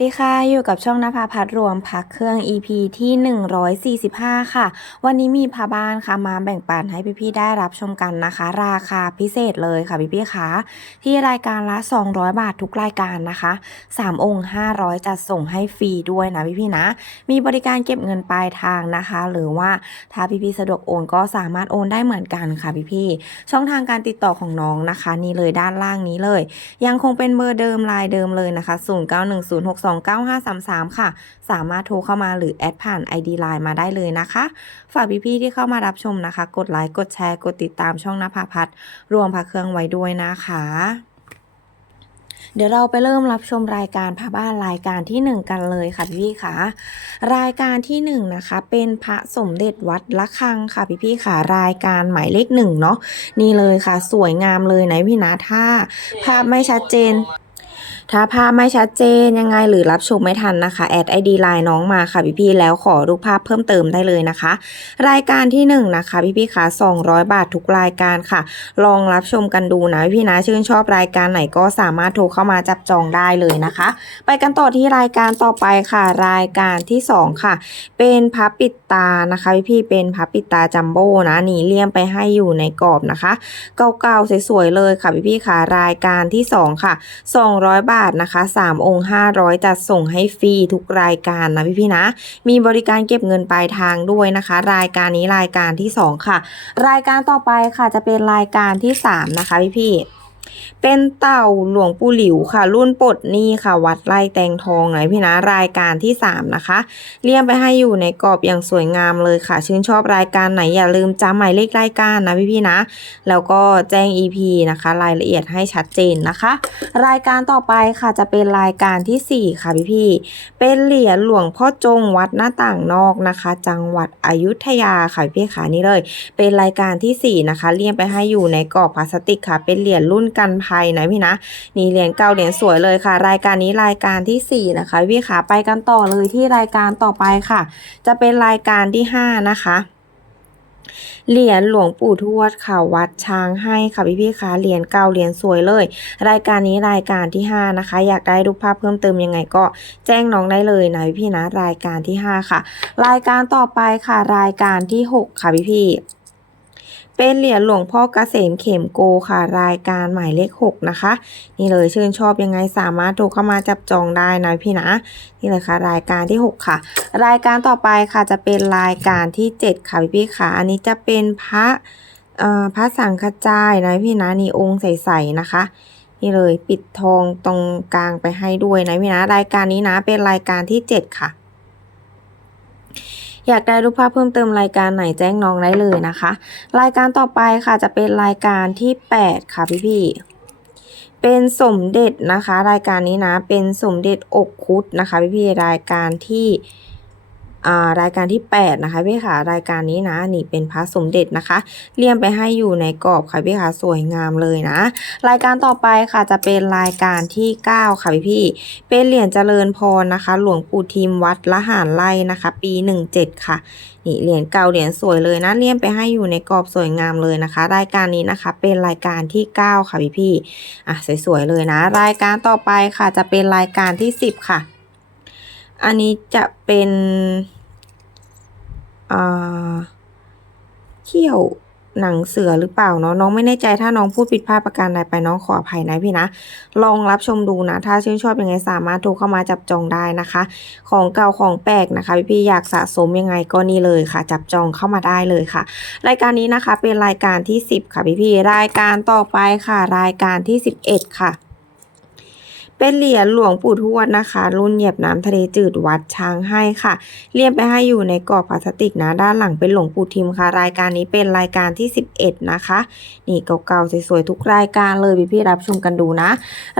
สวัสดีค่ะ อยู่กับช่องนภาพัฒรวมพักเครื่อง EP ที่ 145 ค่ะ วันนี้มีพาบ้านค่ะมาแบ่งปันให้พี่ๆได้รับชมกันนะคะ ราคาพิเศษเลยค่ะพี่ๆคะที่รายการละ 200 บาททุกรายการนะคะ 3 องค์ 500 จัดส่งให้ฟรีด้วยนะพี่ๆนะ มีบริการเก็บเงินปลายทางนะคะ หรือว่าถ้าพี่ๆสะดวกโอนก็สามารถโอนได้เหมือนกันค่ะพี่ๆช่องทางการติดต่อของน้องนะคะ นี่เลยด้านล่างนี้เลย ยังคงเป็นเบอร์เดิมลายเดิมเลยนะคะ29533 ค่ะ สามารถโทรเข้ามาหรือแอดผ่าน ID Line มาได้เลยนะคะ ฝากพี่ๆที่เข้ามารับชมนะคะ กดไลค์กดแชร์กดติดตามช่องนภาพัฒน์รวมพระเครื่องไว้ด้วยนะคะเดี๋ยวเราไปเริ่มรับชมรายการพระบ้านรายการที่ 1 กันเลยค่ะพี่ๆค่ะรายการที่ 1 นะคะ เป็นพระสมเด็จวัดละคังค่ะพี่ๆค่ะรายการหมายเลขหนึ่งเนาะนี่เลยค่ะ สวยงามเลยนะพี่นะถ้าภาพไม่ชัดเจน ถ้าภาพไม่ชัดเจนยังไงหรือรับชมไม่ทันนะคะแอดไอดีไลน์น้องมาค่ะพี่ๆแล้วขอรูปภาพเพิ่มเติมได้เลยนะคะ รายการที่1นะคะพี่ๆค่ะ200 บาททุกรายการค่ะ ลองรับชมกันดูนะพี่นะชื่นชอบรายการไหนก็สามารถโทรเข้ามาจับจองได้เลยนะคะ ไปกันต่อที่รายการต่อไปค่ะ รายการที่ 2 ค่ะ เป็นพับปิดตานะคะพี่ๆเป็นพับปิดตาจัมโบ้นะนี่เลี่ยมไปให้อยู่ในกรอบนะคะ เก่าๆสวยๆเลยค่ะพี่ๆค่ะรายการที่ 2 ค่ะ 200 บาทนะคะ 3 องค์ 500 จัดส่งให้ฟรีทุกรายการนะพี่พี่นะ มีบริการเก็บเงินปลายทางด้วยนะคะ รายการนี้รายการที่ 2 ค่ะ รายการต่อไปค่ะจะเป็นรายการที่ 3 นะคะพี่พี่ เป็นเต่าหลวงปู่หลิวค่ะ รุ่นปลดหนี้ค่ะ วัดไร่แตงทองไหนพี่นะรายการที่ 3 นะคะเลี่ยมไปให้อยู่ในกรอบอย่างสวยงามเลยค่ะ ชื่นชอบรายการไหนอย่าลืมจำหมายเลขรายการนะพี่ๆนะ แล้วก็แจ้ง EP นะคะ รายละเอียดให้ชัดเจนนะคะ รายการต่อไปค่ะจะเป็นรายการทีสี่4 ค่ะพี่ๆเป็นเหรียญหลวงพ่อจงวัดหน้าต่างนอกนะคะ จังหวัดอยุธยาค่ะพี่ๆค่ะนี่เลย เป็นรายการทีสี่4 นะคะเลี่ยมไปให้อยู่ในกรอบพลาสติกค่ะ เป็นเหรียญรุ่นกันภัยนะพี่นะ นี่เหรียญเก่าเหรียญสวยเลยค่ะ รายการนี้รายการที่ 4 นะคะพี่ขาไปกันต่อเลยที่รายการต่อไปค่ะ จะเป็นรายการที่ 5 นะคะเหรียญหลวงปู่ทวดค่ะวัดช้างให้ค่ะพี่พี่คะเหรียญเก่าเหรียญสวยเลย รายการนี้รายการที่ 5 นะคะ อยากได้รูปภาพเพิ่มเติมยังไงก็แจ้งน้องได้เลยนะพี่พี่นะรายการที่ 5 ค่ะ รายการต่อไปค่ะ รายการที่ 6 ค่ะพี่พี่ เป็นเหรียญหลวงพ่อเกษมเข็มโกค่ะ รายการหมายเลข 6 นะคะ นี่เลยชื่นชอบยังไงสามารถโทรเข้ามาจับจองได้นะพี่นะ นี่เลยค่ะ รายการที่ 6 ค่ะ รายการต่อไปค่ะจะเป็นรายการที่ 7 ค่ะพี่พี่ๆค่ะ อันนี้จะเป็นพระพระสังฆจายนะพี่นะนี่องค์ใสๆนะคะนี่เลยปิดทองตรงกลางไปให้ด้วยนะพี่นะ รายการนี้นะเป็นรายการที่ 7 ค่ะ อยากได้รูปภาพเพิ่มเติมรายการไหนแจ้งน้องได้เลยนะคะ รายการต่อไปค่ะจะเป็นรายการที่ 8 ค่ะพี่พี่เป็นสมเด็จนะคะ รายการนี้นะเป็นสมเด็จอกคุดนะคะ พี่พี่รายการที่ รายการที่ 8 นะคะพี่ค่ะรายการนี้นะนี่เป็นพระสมเด็จนะคะเลี่ยมไปให้อยู่ในกรอบค่ะพี่ค่ะสวยงามเลยนะ รายการต่อไปค่ะจะเป็นรายการที่ 9 ค่ะพี่พี่เป็นเหรียญเจริญพรนะคะ หลวงปู่ทิมวัดละหารไร่นะคะ ปี 17 ค่ะนี่เหรียญเก่าเหรียญสวยเลยนะเลี่ยมไปให้อยู่ในกรอบสวยงามเลยนะคะ รายการนี้นะคะ เป็นรายการที่ 9 ค่ะพี่พี่อะสวยๆเลยนะ รายการต่อไปค่ะจะเป็นรายการที่ 10 ค่ะ อันนี้จะเป็น อ่าเขี้ยวหนังเสือหรือเปล่าเนาะน้องไม่แน่ใจถ้าน้องพูดผิดพลาดประการใดไปน้องขออภัยนะพี่นะ ลองรับชมดูนะ ถ้าชื่นชอบยังไงสามารถโทรเข้ามาจับจองได้นะคะ ของเก่าของแปลกนะคะ พี่พี่ๆอยากสะสมยังไงก็นี่เลยค่ะ จับจองเข้ามาได้เลยค่ะ รายการนี้นะคะเป็นรายการที่ 10 ค่ะพี่พี่ๆรายการต่อไปค่ะ รายการที่ 11 ค่ะ เป็นเหรียญหลวงปู่ทวดนะคะ รุ่นเหยียบน้ำทะเลจืดวัดช้างให้ค่ะเลี่ยมไปให้อยู่ในกรอบพลาสติกนะ ด้านหลังเป็นหลวงปู่ทิมค่ะ รายการนี้เป็นรายการที่ 11 นะคะ นี่เก่าๆสวยๆทุกรายการเลยพี่ๆรับชมกันดูนะ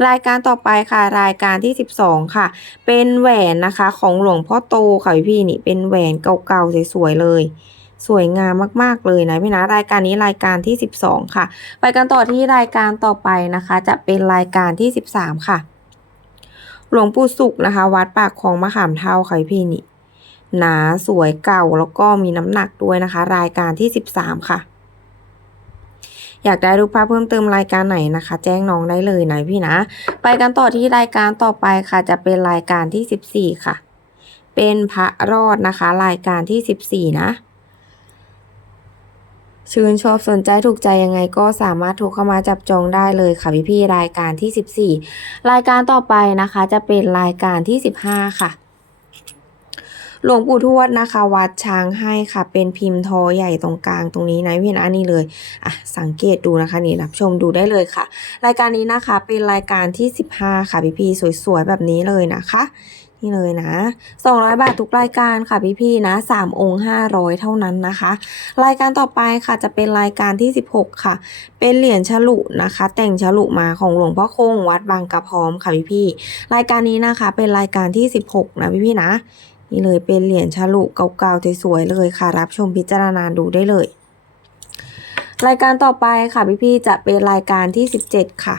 รายการต่อไปค่ะ รายการที่ 12 ค่ะ เป็นแหวนนะคะของหลวงพ่อโตค่ะพี่ๆนี่เป็นแหวนเก่าๆสวยๆเลยสวยงามมาก ๆ เลยนะพี่นะรายการนี้รายการที่ 12 ค่ะ ไปกันต่อที่รายการต่อไปนะคะ จะเป็นรายการที่ 13 ค่ะ หลวงปู่สุขนะคะ วัดปากคลองมะขามเท่าค่ะพี่นี่หนาสวยเก่าแล้วก็มีน้ำหนักด้วยนะคะ รายการที่ 13 ค่ะ อยากได้รูปภาพเพิ่มเติมรายการไหนนะคะ แจ้งน้องได้เลยนะพี่นะ ไปกันต่อที่รายการต่อไปค่ะ จะเป็นรายการที่ 14 ค่ะ เป็นพระรอดนะคะ รายการที่ 14 นะ ชื่นชอบสนใจถูกใจยังไงก็สามารถโทรเข้ามาจับจองได้เลยค่ะพี่พี่รายการที่ 14 รายการต่อไปนะคะ จะเป็นรายการที่ 15 ค่ะหลวงปู่ทวดนะคะ วัดช้างให้ค่ะ เป็นพิมพ์ทอใหญ่ตรงกลางตรงนี้นะพี่นะนี่เลยอะสังเกตดูนะคะนี่รับชมดูได้เลยค่ะ รายการนี้นะคะเป็นรายการที่ 15 ค่ะพี่พี่สวยๆแบบนี้เลยนะคะ นี่เลยนะ 200 บาททุกรายการค่ะพี่พี่ๆนะ 3 องค์ 500 เท่านั้นนะคะ รายการต่อไปค่ะจะเป็นรายการที่ 16 ค่ะ เป็นเหรียญฉลุนะคะ แต่งฉลุมาของหลวงพ่อคงวัดบางกระพร้อมค่ะพี่พี่ๆรายการนี้นะคะ เป็นรายการที่ 16 นะพี่พี่ๆนะ นี่เลยเป็นเหรียญฉลุเก่าๆสวยๆเลยค่ะ รับชมพิจารณาดูได้เลย รายการต่อไปค่ะพี่พี่ๆจะเป็นรายการที่ 17 ค่ะ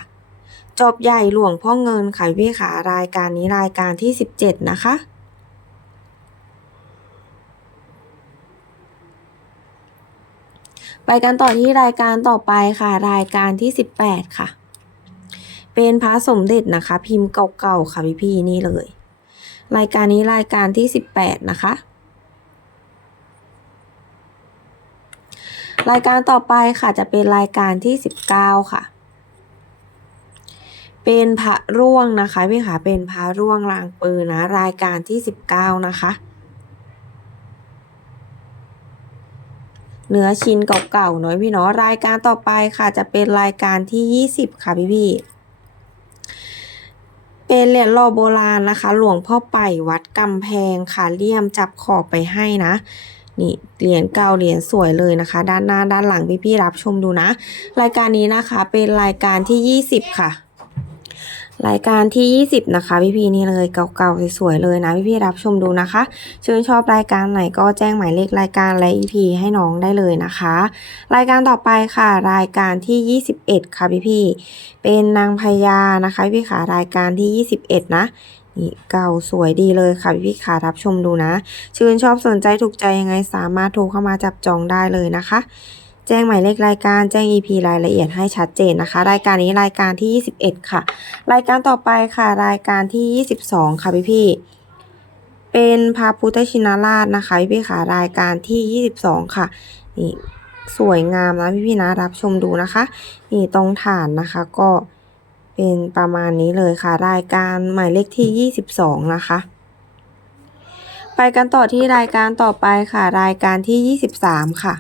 จบใหญ่หลวงพ่อเงินค่ะพี่พี่ๆค่ะรายการนี้รายการที่ 17 นะคะ ไปกันต่อที่รายการต่อไปค่ะ รายการที่ 18 ค่ะ เป็นพระสมเด็จนะคะ พิมพ์เก่าๆค่ะพี่พี่นี่เลย รายการนี้รายการที่ 18 นะคะรายการต่อไปค่ะจะเป็นรายการที่ 19 ค่ะ เป็นพระร่วงนะคะพี่ค่ะเป็นพระร่วงรางปืนนะรายการที่19นะคะเนื้อชิ้นเก่าๆหน่อยพี่เนาะรายการต่อไปค่ะจะเป็นรายการที่ 20 ค่ะพี่พี่เป็นเหรียญหล่อโบราณนะคะ หลวงพ่อไป่วัดกำแพงค่ะเลี่ยมจับขอบไปให้นะนี่เหรียญเก่าเหรียญสวยเลยนะคะ ด้านหน้าด้านหลังพี่ๆรับชมดูนะ รายการนี้นะคะเป็นรายการที่ 20 ค่ะ รายการที่ 20 นะคะ พี่ๆนี่เลยเก่าๆสวยๆเลยนะพี่ๆรับชมดูนะคะ ชื่นชอบรายการไหนก็แจ้งหมายเลขรายการและ EP ให้น้องได้เลยนะคะ รายการต่อไปค่ะ รายการที่ 21 ค่ะพี่ๆเป็นนางพญานะคะพี่ๆค่ะรายการที่ 21 นะนี่เก่าสวยดีเลยค่ะพี่ๆค่ะรับชมดูนะ ชื่นชอบสนใจถูกใจยังไงสามารถโทรเข้ามาจับจองได้เลยนะคะ แจ้งหมายเลขรายการ แจ้ง EP รายละเอียดให้ชัดเจนนะคะ รายการนี้รายการที่ 21 ค่ะ รายการต่อไปค่ะ รายการที่ 22 ค่ะพี่พี่เป็นพระพุทธชินราชนะคะพี่พี่ค่ะรายการที่ 22 ค่ะนี่สวยงามนะพี่พี่นะรับชมดูนะคะนี่ตรงฐานนะคะก็เป็นประมาณนี้เลยค่ะ รายการหมายเลขที่ 22 นะคะ ไปกันต่อที่รายการต่อไปค่ะ รายการที่ 23 ค่ะ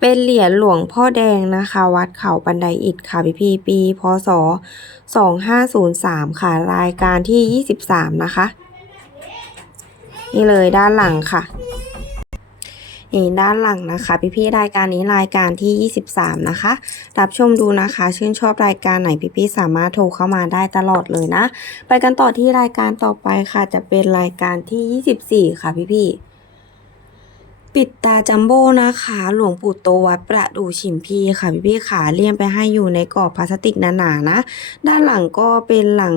เป็นเหรียญหลวงพ่อแดงนะคะ วัดเขาบันไดอิฐค่ะพี่พีปีพศ 2503 ค่ะ รายการที่ 23 นะคะ นี่เลยด้านหลังค่ะนี่ด้านหลังนะคะ พี่พี่ๆรายการนี้รายการที่ 23 นะคะ รับชมดูนะคะ ชื่นชอบรายการไหนพี่พี่ๆสามารถโทรเข้ามาได้ตลอดเลยนะ ไปกันต่อที่รายการต่อไปค่ะ จะเป็นรายการที่ 24 ค่ะพี่พี่ๆ ปิดตาจัมโบ้นะคะ หลวงปู่โตวัดประดูชิมพีค่ะพี่พี่ๆขาเลี่ยมไปให้อยู่ในกรอบพลาสติกหนาๆนะด้านหลังก็เป็นหลัง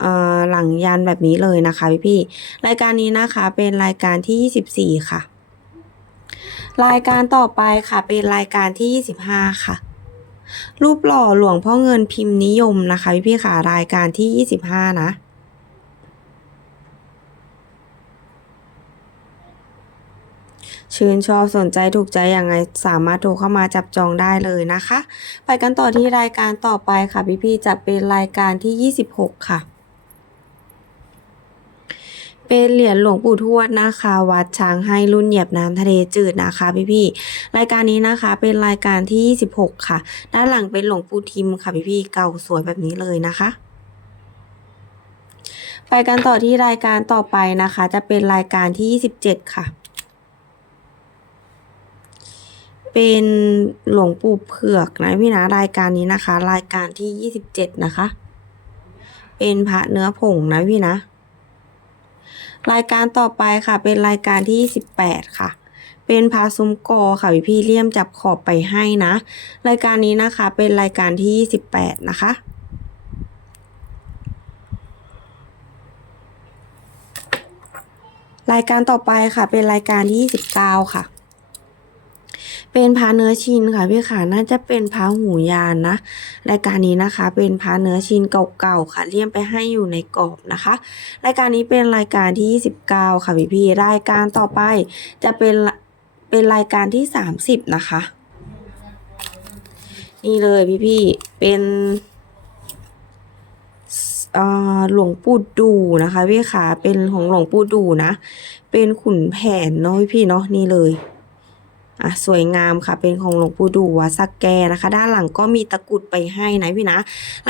เอ่อหลังยันแบบนี้เลยนะคะพี่พี่ๆรายการนี้นะคะเป็นรายการที่ 24 ค่ะ รายการต่อไปค่ะเป็นรายการที่ 25 ค่ะ รูปหล่อหลวงพ่อเงินพิมพ์นิยมนะคะพี่พี่ๆค่ะรายการที่ 25 นะ ชื่นชอบสนใจถูกใจอย่างไรสามารถโทรเข้ามาจับจองได้เลยนะคะ ไปกันต่อที่รายการต่อไปค่ะพี่ๆจะเป็นรายการที่ 26 ค่ะ เป็นเหรียญหลวงปู่ทวดนะคะ วัดช้างให้รุ่นเหยียบน้ำทะเลจืดนะคะ พี่ๆรายการนี้นะคะเป็นรายการที่ 26 ค่ะ ด้านหลังเป็นหลวงปู่ทิมค่ะพี่ๆเก่าสวยแบบนี้เลยนะคะไปกันต่อที่รายการต่อไปนะคะ จะเป็นรายการที่ 27 ค่ะ เป็นหลวงปู่เผือกนะพี่นะรายการนี้นะคะ รายการที่27นะคะ เป็นพระเนื้อผงนะพี่นะ รายการต่อไปค่ะ เป็นรายการที่28ค่ะ เป็นพาซุ้มกค่ะพี่พี่เลี่ยมจับขอบไปให้นะ รายการนี้นะคะ เป็นรายการที่28นะคะรายการต่อไปค่ะเป็นรายการที่ 29 ค่ะ เป็นพระเนื้อชินค่ะพี่ขาน่าจะเป็นพระหูยานนะ รายการนี้นะคะ เป็นพระเนื้อชินเก่าๆค่ะเลี่ยมไปให้อยู่ในกรอบนะคะ รายการนี้เป็นรายการที่ 29 ค่ะพี่พี่รายการต่อไปจะเป็นเป็นรายการที่ 30 นะคะ นี่เลยพี่พี่เป็นอ่าหลวงปู่ดูนะคะพี่ขาเป็นของหลวงปู่ดูนะ เป็นขุนแผนเนาะพี่เนาะนี่เลย อะสวยงามค่ะ เป็นของหลวงปู่ดูวัดสักแกนะคะ ด้านหลังก็มีตะกรุดไปให้นะพี่นะ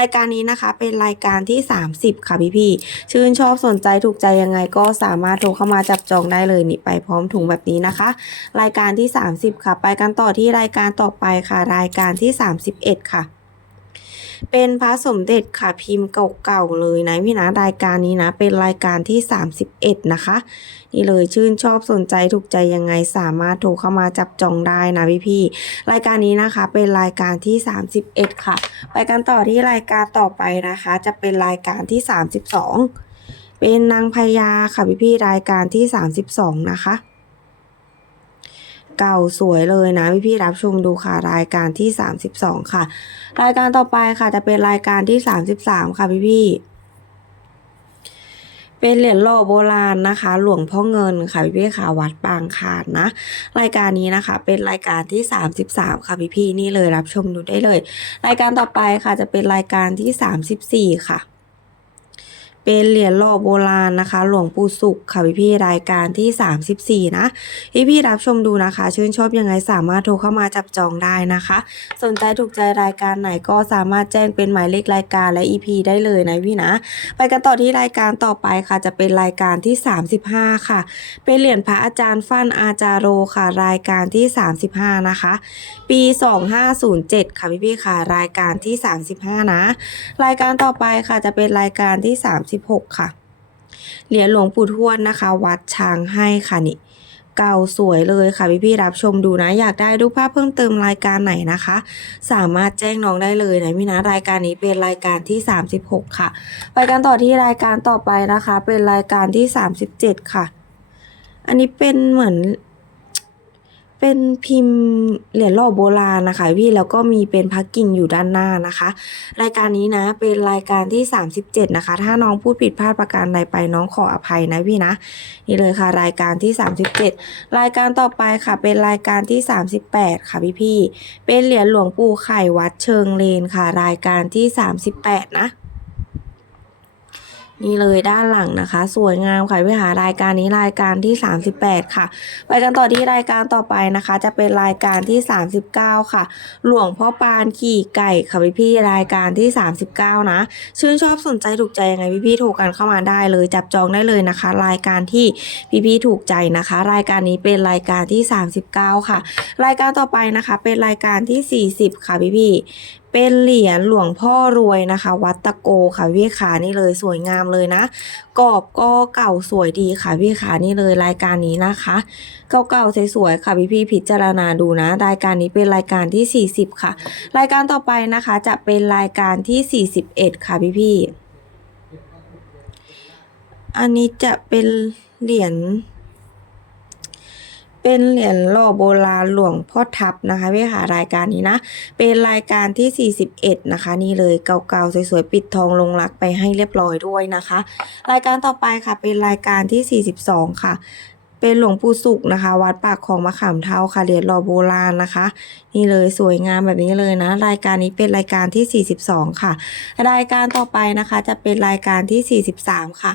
รายการนี้นะคะเป็นรายการที่ 30 ค่ะพี่พี่ชื่นชอบสนใจถูกใจยังไงก็สามารถโทรเข้ามาจับจองได้เลยนี่ไปพร้อมถุงแบบนี้นะคะ รายการที่ 30 ค่ะ ไปกันต่อที่รายการต่อไปค่ะ รายการที่ 31 ค่ะ เป็นพระสมเด็จค่ะพิมพ์เก่าๆเลยนะพี่นะรายการนี้นะ เป็นรายการที่ 31 นะคะ นี่เลยชื่นชอบสนใจถูกใจยังไงสามารถโทรเข้ามาจับจองได้นะพี่พี่ๆรายการนี้นะคะเป็นรายการที่ 31 ค่ะ ไปกันต่อที่รายการต่อไปนะคะ จะเป็นรายการที่ 32 เป็นนางพญาค่ะพี่พี่ๆรายการที่ 32 นะคะ เก่าสวยเลยนะพี่พี่รับชมดูค่ะรายการที่ 32 ค่ะ รายการต่อไปค่ะจะเป็นรายการที่ 33 ค่ะพี่พี่เป็นเหรียญหล่อโบราณนะคะ หลวงพ่อเงินค่ะพี่พี่ค่ะวัดบางคานนะ รายการนี้นะคะ เป็นรายการที่ 33 ค่ะพี่พี่นี่เลยรับชมดูได้เลย รายการต่อไปค่ะจะเป็นรายการที่ 34 ค่ะ เป็นเหรียญหล่อโบราณนะคะ หลวงปู่สุขค่ะพี่พี่ๆรายการที่ 34 นะพี่พี่รับชมดูนะคะ ชื่นชอบยังไงสามารถโทรเข้ามาจับจองได้นะคะ สนใจถูกใจรายการไหนก็สามารถแจ้งเป็นหมายเลขรายการและ EP ได้เลยนะพี่นะ ไปกันต่อที่รายการต่อไปค่ะจะเป็นรายการที่ 35 ค่ะ เป็นเหรียญพระอาจารย์ฟั่นอาจารโรค่ะ รายการที่ 35 นะคะ ปี 2507 ค่ะพี่พี่ค่ะ รายการที่ 35 นะ รายการต่อไปค่ะจะเป็นรายการที่36ค่ะ เหรียญหลวงปู่ทวดนะคะ วัดช้างให้ค่ะนี่เก่าสวยเลยค่ะพี่พี่รับชมดูนะ อยากได้รูปภาพเพิ่มเติมรายการไหนนะคะ สามารถแจ้งน้องได้เลยนะพี่นะรายการนี้เป็นรายการที่ 36 ค่ะ ไปกันต่อที่รายการต่อไปนะคะ เป็นรายการที่ 37 ค่ะ อันนี้เป็นเหมือน เป็นพิมพ์เหรียญหล่อโบราณนะคะพี่แล้วก็มีเป็นพักกิ่งอยู่ด้านหน้านะคะ รายการนี้นะเป็นรายการที่ 37 นะคะ ถ้าน้องพูดผิดพลาดประการใดไปน้องขออภัยนะพี่นะนี่เลยค่ะ รายการที่ 37 รายการต่อไปค่ะ เป็นรายการที่ 38 ค่ะพี่พี่เป็นเหรียญหลวงปู่ไข่วัดเชิงเลนค่ะ รายการที่ 38 นะ นี่เลยด้านหลังนะคะ สวยงามค่ะพี่หารายการนี้รายการที่ 38 ค่ะ ไปกันต่อที่รายการต่อไปนะคะ จะเป็นรายการที่ 39 ค่ะ หลวงพ่อปานขี่ไก่ค่ะพี่พี่รายการที่ 39 นะ ชื่นชอบสนใจถูกใจยังไงพี่พี่ๆโทรกันเข้ามาได้เลยจับจองได้เลยนะคะ รายการที่พี่พี่ถูกใจนะคะ รายการนี้เป็นรายการที่ 39 ค่ะ รายการต่อไปนะคะ เป็นรายการที่ 40 ค่ะพี่พี่ เป็นเหรียญหลวงพ่อรวยนะคะ วัดตะโกค่ะพี่ขานี่เลยสวยงามเลยนะกรอบก็เก่าสวยดีค่ะพี่ขานี่เลยรายการนี้นะคะ เก่าๆสวยๆค่ะพี่พี่พิจารณาดูนะ รายการนี้เป็นรายการที่ 40 ค่ะ รายการต่อไปนะคะจะเป็นรายการที่ 41 ค่ะพี่พี่อันนี้จะเป็นเหรียญ เป็นเหรียญหล่อโบราณหลวงพ่อทับนะคะพี่ค่ะรายการนี้นะ เป็นรายการที่ 41 นะคะ นี่เลยเก่าๆสวยๆปิดทองลงรักไปให้เรียบร้อยด้วยนะคะ รายการต่อไปค่ะเป็นรายการที่ 42 ค่ะ เป็นหลวงปู่สุขนะคะ วัดปากของมะขามเท่าค่ะเหรียญหล่อโบราณนะคะ นี่เลยสวยงามแบบนี้เลยนะ รายการนี้เป็นรายการที่ 42 ค่ะ รายการต่อไปนะคะจะเป็นรายการที่ 43 ค่ะ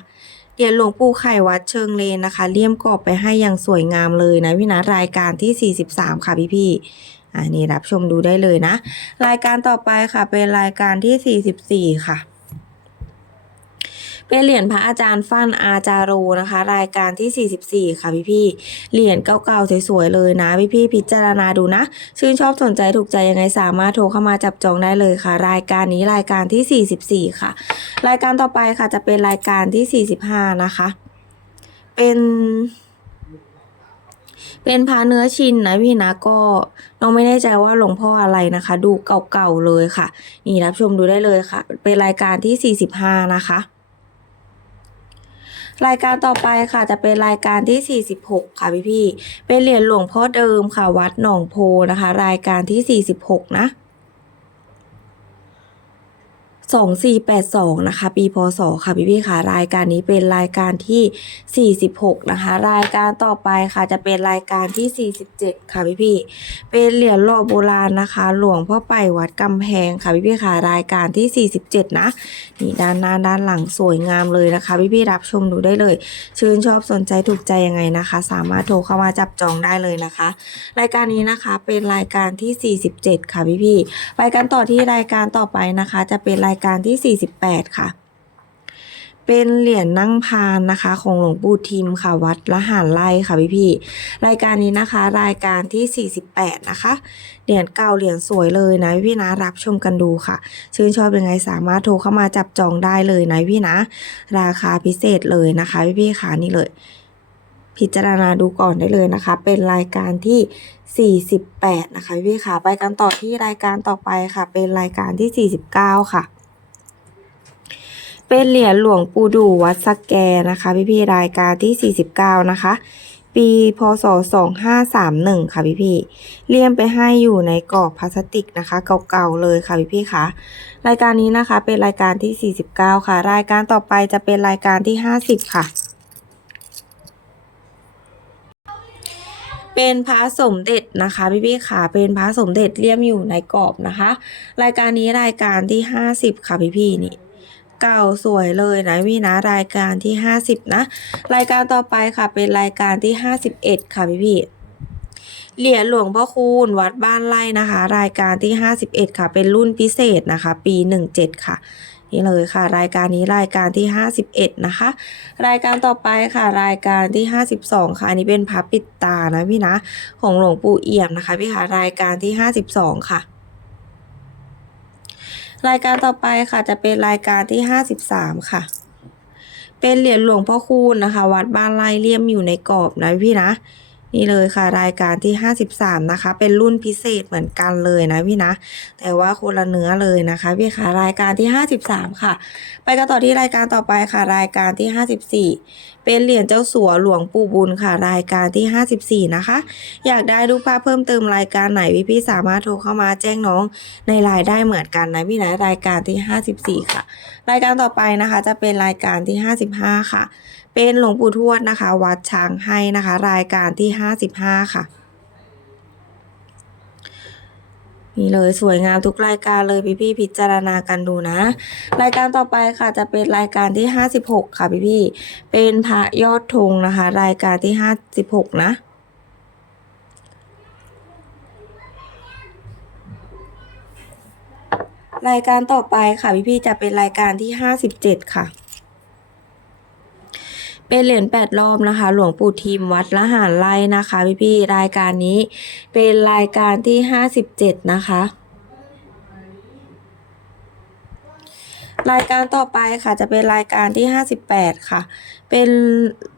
เหรียญหลวงปู่ไข่วัดเชิงเลนนะคะ เลี่ยมกรอบไปให้อย่างสวยงามเลยนะพี่นะรายการที่ 43 ค่ะพี่พี่อ่านี่รับชมดูได้เลยนะ รายการต่อไปค่ะเป็นรายการที่ 44 ค่ะ เป็นเหรียญพระอาจารย์ฟั่นอาจาโรนะคะ รายการที่ 44 ค่ะพี่พี่เหรียญเก่าๆสวยๆเลยนะพี่พี่พิจารณาดูนะ ชื่นชอบสนใจถูกใจยังไงสามารถโทรเข้ามาจับจองได้เลยค่ะ รายการนี้รายการที่ 44 ค่ะ รายการต่อไปค่ะจะเป็นรายการที่ 45 นะคะ เป็นเป็นพาเนื้อชินนะพี่นะก็น้องไม่แน่ใจว่าหลวงพ่ออะไรนะคะ ดูเก่าๆเลยค่ะ นี่รับชมดูได้เลยค่ะ เป็นรายการที่ 45 นะคะ รายการต่อไปค่ะจะเป็นรายการที่ 46 ค่ะพี่พี่เป็นเหรียญหลวงพ่อเดิมค่ะวัดหนองโพนะคะ รายการที่ 46 นะ 2482 นะคะ ปีพศ ค่ะพี่พี่ค่ะ รายการนี้เป็นรายการที่ 46 นะคะ รายการต่อไปค่ะจะเป็นรายการที่ 47 ค่ะพี่พี่เป็นเหรียญหล่อโบราณนะคะ หลวงพ่อไปวัดกำแพงค่ะพี่พี่ค่ะ รายการที่ 47 นะ นี่ด้านหน้าด้านหลังสวยงามเลยนะคะ พี่พี่รับชมดูได้เลย ชื่นชอบสนใจถูกใจยังไงนะคะ สามารถโทรเข้ามาจับจองได้เลยนะคะ รายการนี้นะคะเป็นรายการที่ 47 ค่ะพี่พี่ไปกันต่อที่รายการต่อไปนะคะ จะเป็นรายการการที่ 48 ค่ะ เป็นเหรียญนั่งพานนะคะ ของหลวงปู่ทิมค่ะ วัดละหารไร่ค่ะพี่พี่รายการนี้นะคะ รายการที่ 48 นะคะ เหรียญเก่าเหรียญสวยเลยนะพี่นะรับชมกันดูค่ะ ชื่นชอบยังไงสามารถโทรเข้ามาจับจองได้เลยนะพี่นะ ราคาพิเศษเลยนะคะพี่ๆค่ะนี่เลยพิจารณาดูก่อนได้เลยนะคะ เป็นรายการที่ 48 นะคะพี่ค่ะ ไปกันต่อที่รายการต่อไปค่ะ เป็นรายการที่ 49 ค่ะ เป็นเหรียญหลวงปู่ดูวัดสแกนะคะพี่ๆรายการที่ 49 นะคะ ปีพศ 2531 ค่ะพี่ๆเลี่ยมไปให้อยู่ในกรอบพลาสติกนะคะ เก่าๆเลยค่ะพี่ๆค่ะรายการนี้นะคะเป็นรายการที่ 49 ค่ะ รายการต่อไปจะเป็นรายการที่ 50 ค่ะเป็นพระสมเด็จนะคะพี่พี่ค่ะเป็นพระสมเด็จเลี่ยมอยู่ในกรอบนะคะ รายการนี้รายการที่50ค่ะพี่พี่นี่ เก่าสวยเลยนะพี่นะรายการที่ 50 นะ รายการต่อไปค่ะเป็นรายการที่ 51 ค่ะพี่พี่เหรียญหลวงพ่อคูณวัดบ้านไร่นะคะ รายการที่ 51 ค่ะ เป็นรุ่นพิเศษนะคะ ปี 17 ค่ะนี่เลยค่ะ รายการนี้รายการที่ 51 นะคะ รายการต่อไปค่ะ รายการที่ 52 ค่ะอันนี้เป็นพระปิดตานะพี่นะ ของหลวงปู่เอี่ยมนะคะพี่คะรายการที่ 52 ค่ะ รายการต่อไปค่ะจะเป็นรายการที่53ค่ะ เป็นเหรียญหลวงพ่อคูณนะคะ วัดบ้านไร่เลี่ยมอยู่ในกรอบนะพี่นะ นี่เลยค่ะรายการที่ 53 นะคะ เป็นรุ่นพิเศษเหมือนกันเลยนะพี่นะ แต่ว่าคนละเนื้อเลยนะคะพี่ค่ะรายการที่ 53 ค่ะ ไปกันต่อที่รายการต่อไปค่ะ รายการที่ 54 เป็นเหรียญเจ้าสัวหลวงปู่บุญค่ะ รายการที่ 54 นะคะ อยากได้รูปภาพเพิ่มเติมรายการไหนพี่ๆสามารถโทรเข้ามาแจ้งน้องในไลน์ได้เหมือนกันนะพี่นะรายการที่ 54 ค่ะ รายการต่อไปนะคะจะเป็นรายการที่ 55 ค่ะ เป็นหลวงปู่ทวดนะคะ วัดช้างให้นะคะ รายการที่ 55 ค่ะ นี่เลยสวยงามทุกรายการเลยพี่ๆพิจารณากันดูนะ รายการต่อไปค่ะจะเป็นรายการที่ 56 ค่ะพี่ๆเป็นพระยอดธงนะคะ รายการที่ 56 นะรายการต่อไปค่ะพี่ๆจะเป็นรายการที่57ค่ะ เป็นเหรียญแปดรอบนะคะ หลวงปู่ทิมวัดละหารไร่นะคะพี่ๆรายการนี้เป็นรายการที่57นะคะรายการต่อไปค่ะจะเป็นรายการที่ 58 ค่ะ เป็น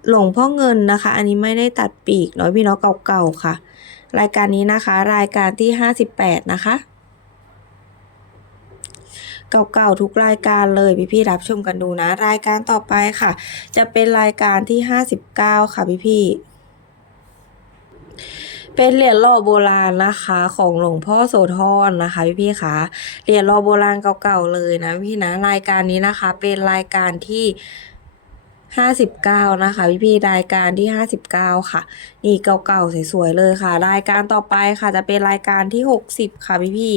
หลวงพ่อเงินนะคะ อันนี้ไม่ได้ตัดปีกเนาะพี่เนาะเก่าๆค่ะ รายการนี้นะคะ รายการที่ 58 นะคะ เก่าๆทุกรายการเลยพี่ๆรับชมกันดูนะ รายการต่อไปค่ะ จะเป็นรายการที่ 59 ค่ะพี่ๆเป็นเหรียญหล่อโบราณนะคะ ของหลวงพ่อโสธรนะคะพี่ๆค่ะเหรียญหล่อโบราณเก่าๆเลยนะพี่นะรายการนี้นะคะ เป็นรายการที่ 59 นะคะ พี่พี่รายการที่ 59 ค่ะ นี่เก่าๆสวยๆเลยค่ะ รายการต่อไปค่ะจะเป็นรายการที่ 60 ค่ะพี่พี่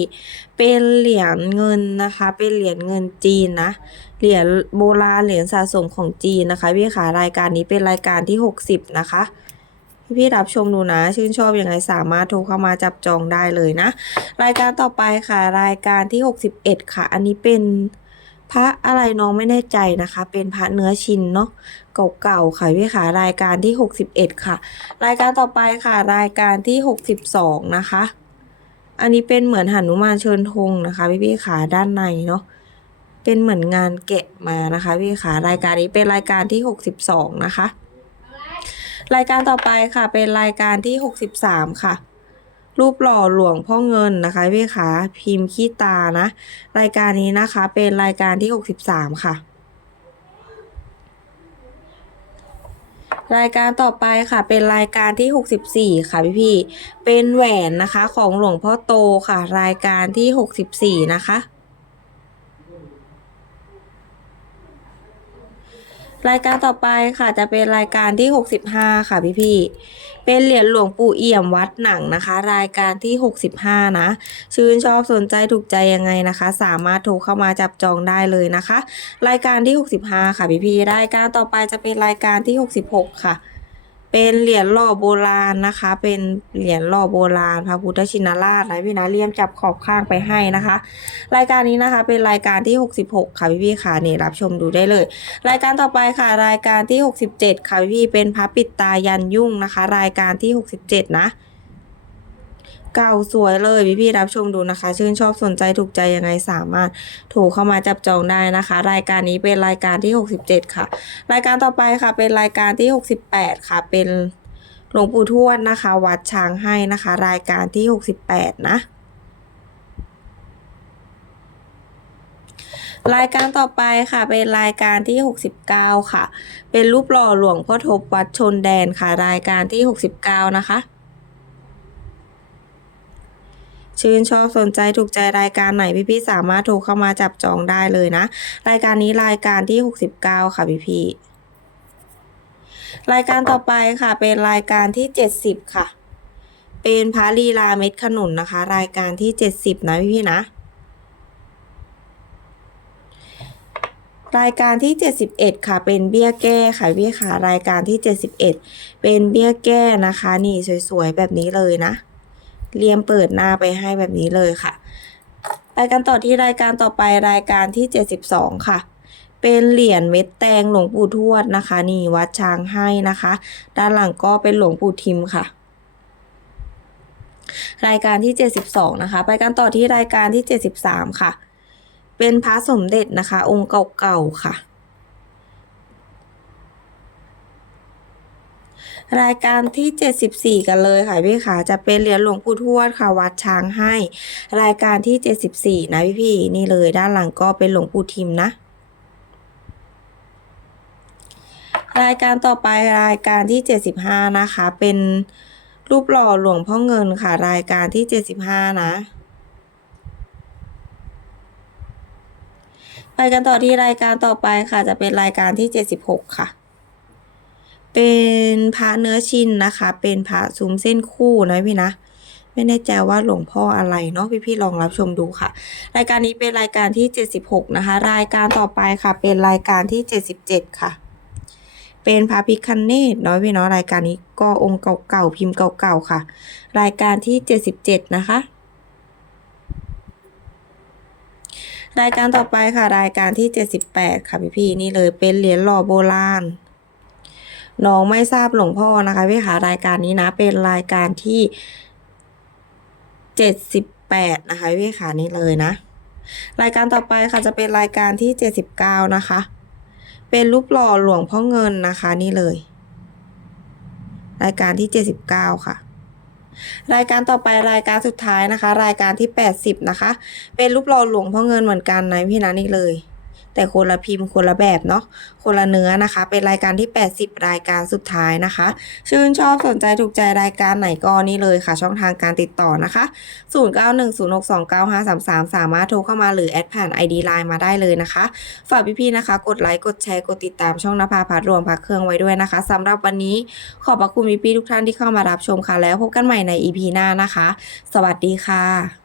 เป็นเหรียญเงินนะคะ เป็นเหรียญเงินจีนนะเหรียญโบราณเหรียญสะสมของจีนนะคะ พี่ค่ะรายการนี้เป็นรายการที่ 60 นะคะพี่พีรับชมดูนะ ชื่นชอบยังไงสามารถโทรเข้ามาจับจองได้เลยนะ รายการต่อไปค่ะ รายการที่ 61 ค่ะ อันนี้เป็น พระอะไรน้องไม่แน่ใจนะคะ เป็นพระเนื้อชินเนาะเก่าๆค่ะพี่ค่ะรายการที่ 61 ค่ะ รายการต่อไปค่ะ รายการที่ 62 นะคะ อันนี้เป็นเหมือนหนุมานเชิญธงนะคะ พี่พี่ขาด้านในเนาะเป็นเหมือนงานแกะมานะคะ พี่ขารายการนี้เป็นรายการที่ 62 นะคะ รายการต่อไปค่ะเป็นรายการที่ 63 ค่ะ รูปหล่อหลวงพ่อเงินนะคะพี่ขาพิมพ์ขี้ตานะ รายการนี้นะคะ เป็นรายการที่ 63 ค่ะ รายการต่อไปค่ะ เป็นรายการที่ 64 ค่ะพี่พี่เป็นแหวนนะคะของหลวงพ่อโตค่ะ รายการที่ 64 นะคะ รายการต่อไปค่ะจะเป็นรายการที่ 65 ค่ะพี่พี่เป็นเหรียญหลวงปู่เอี่ยมวัดหนังนะคะ รายการที่ 65 นะ ชื่นชอบสนใจถูกใจยังไงนะคะ สามารถโทรเข้ามาจับจองได้เลยนะคะ รายการที่ 65 ค่ะพี่พี่รายการต่อไปจะเป็นรายการที่ 66 ค่ะ เป็นเหรียญหล่อโบราณนะคะ เป็นเหรียญหล่อโบราณพระพุทธชินราชนะพี่นะเลี่ยมจับขอบข้างไปให้นะคะ รายการนี้นะคะเป็นรายการที่ 66 ค่ะพี่พี่ๆค่ะนี่รับชมดูได้เลย รายการต่อไปค่ะรายการที่ 67 ค่ะพี่ๆเป็นพระปิดตายันยุ่งนะคะ รายการที่ 67 นะ เก่าสวยเลยพี่พี่รับชมดูนะคะ ชื่นชอบสนใจถูกใจยังไงสามารถโทรเข้ามาจับจองได้นะคะ รายการนี้เป็นรายการที่ 67 ค่ะ รายการต่อไปค่ะ เป็นรายการที่ 68 ค่ะ เป็นหลวงปู่ทวดนะคะ วัดช้างให้นะคะ รายการที่ 68 นะรายการต่อไปค่ะเป็นรายการที่ 69 ค่ะ เป็นรูปหล่อหลวงพ่อทบวัดชนแดนค่ะ รายการที่ 69 นะคะ ชื่นชอบสนใจถูกใจรายการไหนพี่ๆสามารถโทรเข้ามาจับจองได้เลยนะ รายการนี้รายการที่ 69 ค่ะพี่ๆรายการต่อไปค่ะเป็นรายการที่ 70 ค่ะ เป็นพระลีลาเม็ดขนุนนะคะ รายการที่ 70 นะพี่ๆนะรายการที่ 71 ค่ะ เป็นเบี้ยแก้ค่ะพี่ค่ะรายการที่ 71 เป็นเบี้ยแก้นะคะ นี่สวยๆ แบบนี้เลยนะ เรียมเปิดหน้าไปให้แบบนี้เลยค่ะ ไปกันต่อที่รายการต่อไปรายการที่ 72 ค่ะ เป็นเหรียญเม็ดแตงหลวงปู่ทวดนะคะ นี่วัดช้างให้นะคะ ด้านหลังก็เป็นหลวงปู่ทิมค่ะรายการที่ 72 นะคะ ไปกันต่อที่รายการที่ 73 ค่ะ เป็นพระสมเด็จนะคะ องค์เก่าๆค่ะ รายการที่ 74 กันเลยค่ะพี่ค่ะจะเป็นเหรียญหลวงปู่ทวดค่ะวัดช้างให้ รายการที่ 74 นะพี่พี่นี่เลยด้านหลังก็เป็นหลวงปู่ทิมนะ รายการต่อไปรายการที่ 75 นะคะ เป็นรูปหล่อหลวงพ่อเงินค่ะ รายการที่ 75 นะไปกันต่อที่รายการต่อไปค่ะจะเป็นรายการที่ 76 ค่ะ เป็นพระเนื้อชินนะคะ เป็นพระซุ้มเส้นคู่นะพี่นะ ไม่แน่ใจว่าหลวงพ่ออะไรเนาะพี่ๆลองรับชมดูค่ะ รายการนี้เป็นรายการที่ 76 นะคะ รายการต่อไปค่ะ เป็นรายการที่ 77 ค่ะ เป็นพระพิคันเนตเนาะพี่เนาะรายการนี้ก็องค์เก่าๆพิมพ์เก่าๆค่ะ รายการที่ 77 นะคะรายการต่อไปค่ะ รายการที่ 78 ค่ะพี่ๆนี่เลยเป็นเหรียญหล่อโบราณ น้องไม่ทราบหลวงพ่อนะคะพี่คะรายการนี้นะ เป็นรายการที่เจ็ดสิบแปดนะคะพี่คะนี่เลยนะ รายการต่อไปค่ะจะเป็นรายการที่เจ็ดสิบเก้านะคะ เป็นรูปหล่อหลวงพ่อเงินนะคะนี่เลย รายการที่เจ็ดสิบเก้าค่ะรายการต่อไปรายการสุดท้ายนะคะ รายการที่แปดสิบนะคะ เป็นรูปหล่อหลวงพ่อเงินเหมือนกันนะพี่นะนี่เลย แต่คนละพิมพ์คนละแบบเนาะคนละเนื้อนะคะ เป็นรายการที่ 80 รายการสุดท้ายนะคะ ชื่นชอบสนใจถูกใจรายการไหนก็นี่เลยค่ะ ช่องทางการติดต่อนะคะ 0910629533 สามารถโทรเข้ามาหรือแอดผ่าน ID Line มาได้เลยนะคะ ฝากพี่ๆนะคะ กดไลค์กดแชร์กดติดตามช่องนภาพัฒน์รวมพักเครื่องไว้ด้วยนะคะสำหรับวันนี้ขอบพระคุณพี่ๆทุกท่านที่เข้ามารับชมค่ะแล้วพบกันใหม่ใน EP หน้านะคะ สวัสดีค่ะ